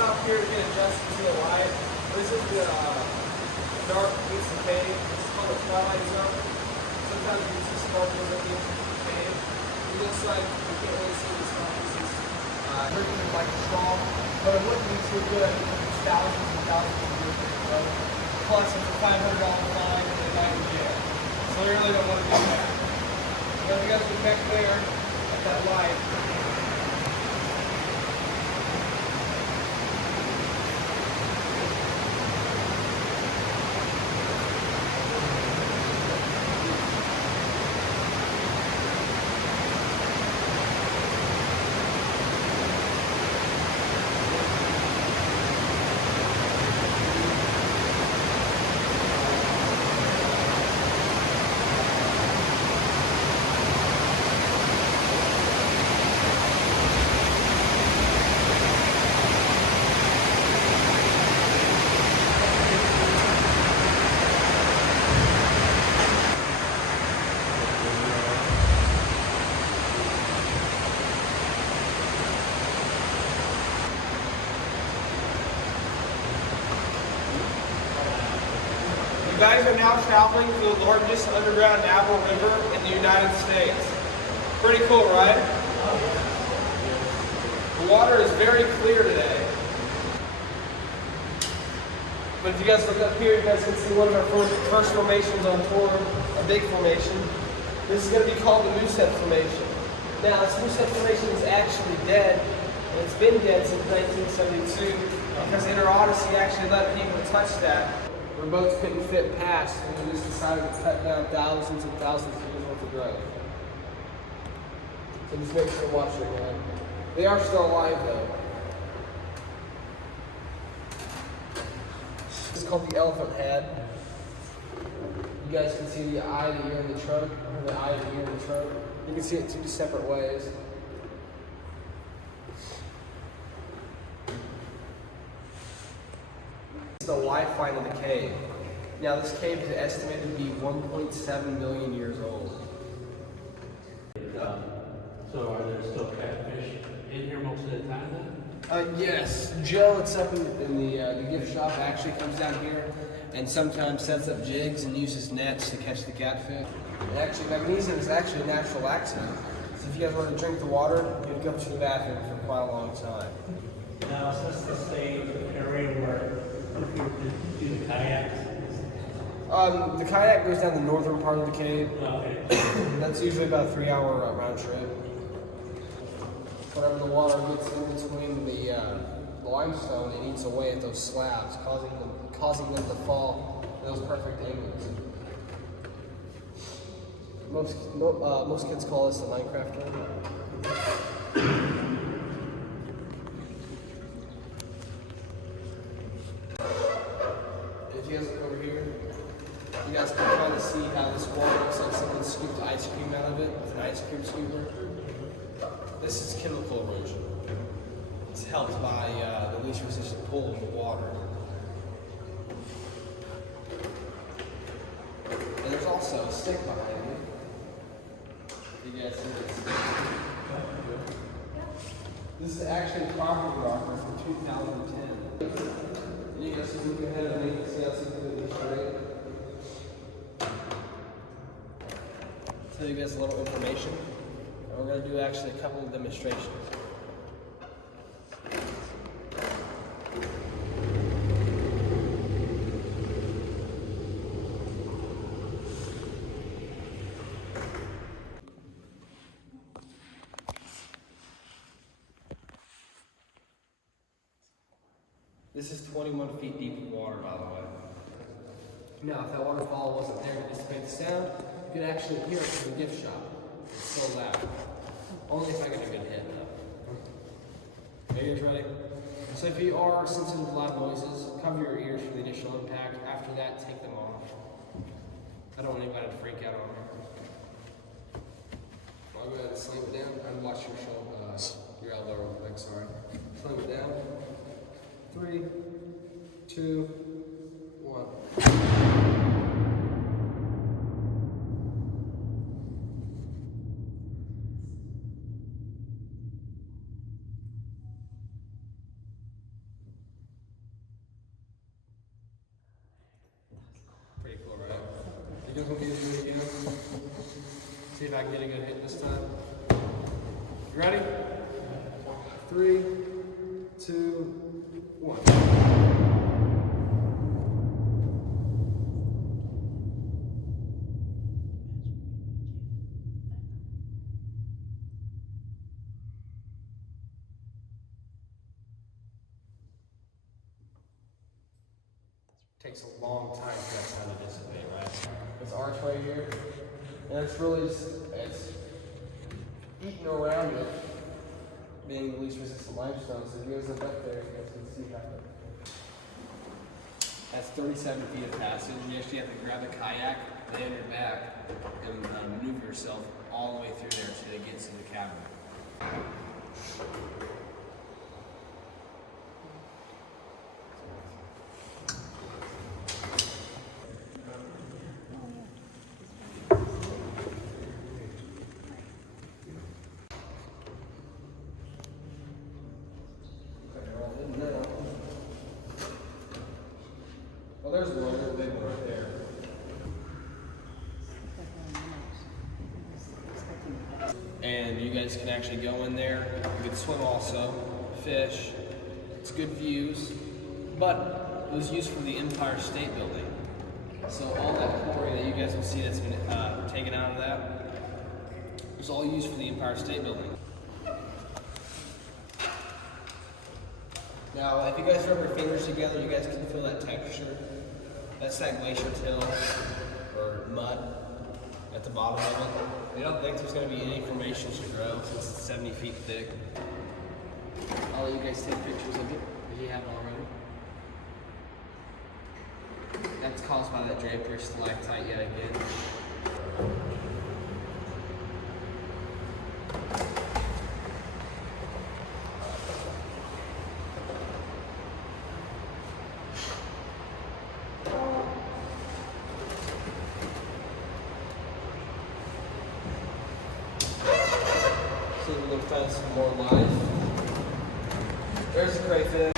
stop here to get adjusted to the light. This is the dark meets the cave. This is called the twilight zone. Sometimes you see sparkles at the entrance of the cave. It looks like you can't really see the sparkles. It's drinking like a strong, but it wouldn't be too good because it's thousands and thousands of years ago. Plus, it's a $500 fine and they might be jail. So they really don't want to do that. But if you guys look back there at that light. You guys are now traveling through the largest underground navigable river in the United States. Pretty cool, right? The water is very clear today. But if you guys look up here, you guys can see one of our first formations on tour, a big formation. This is going to be called the Moosehead Formation. Now, this Moosehead Formation is actually dead, and it's been dead since 1972 because in our Odyssey actually let people touch that. Where boats couldn't fit past, and we just decided to cut down thousands and thousands of years worth of growth. So just make sure to watch it, man. They are still alive, though. This is called the elephant head. You guys can see the eye, the ear, and the trunk, or the eye, the ear, and the trunk. You can see it two separate ways. The lifeline of the cave. Now this cave is estimated to be 1.7 million years old. So are there still catfish in here most of the time then? Yes. Joe, it's up in the gift shop, actually comes down here and sometimes sets up jigs and uses nets to catch the catfish. And actually, magnesium is actually a natural laxative. So if you guys want to drink the water, you'd go to the bathroom for quite a long time. Now, is this the same area where if you do the kayaks? The kayak goes down the northern part of the cave. Okay. That's usually about a 3-hour round trip. Whenever the water gets in between the limestone, it eats away at those slabs, causing them to fall at those perfect angles. Most kids call this a Minecraft term. If you guys look over here, you guys can kind of see how this wall looks like someone scooped ice cream out of it with an ice cream scooper. This is chemical erosion. It's helped by the least resistant pull of the water. And there's also a stick behind me. You guys see this? This is actually a property marker from 2010. And you guys can look ahead of me and see how it's completely straight. Tell you guys a little information. And we're going to do actually a couple of demonstrations. This is 21 feet deep of water, by the way. Now, if that waterfall wasn't there to dissipate the sound, you could actually hear it from the gift shop. It's so loud. Only if I get a good hit, though. Are you guys ready? So if you are sensitive to loud noises, cover your ears for the initial impact. After that, take them off. I don't want anybody to freak out on me. I'll go ahead and slam it down. I'd watch your shoulder, your elbow real quick, sorry. Slam it down. 3, 2, 1. if I can get a good hit this time. You ready? 3, 2, 1. Takes a long time for that sound to dissipate, right? This archway here, and it's really just, it's eating around it, being the least resistant limestone. So if you guys look up there, you guys can see that. That's 37 feet of passage. You actually have to grab the kayak, lay on your back, and maneuver yourself all the way through there until it gets to the cavern. Well, there's one, there's a big one right there. And you guys can actually go in there. You can swim also, fish. It's good views, but it was used for the Empire State Building. So all that quarry that you guys can see that's been taken out of that was all used for the Empire State Building. Now, if you guys rub your fingers together, you guys can feel that texture. That's that glacier till or mud at the bottom of it. They don't think there's going to be any formations to grow since it's 70 feet thick. I'll let you guys take pictures of it if you haven't already. That's caused by that drapery stalactite yet again. See if we can find some more life. There's a crayfish.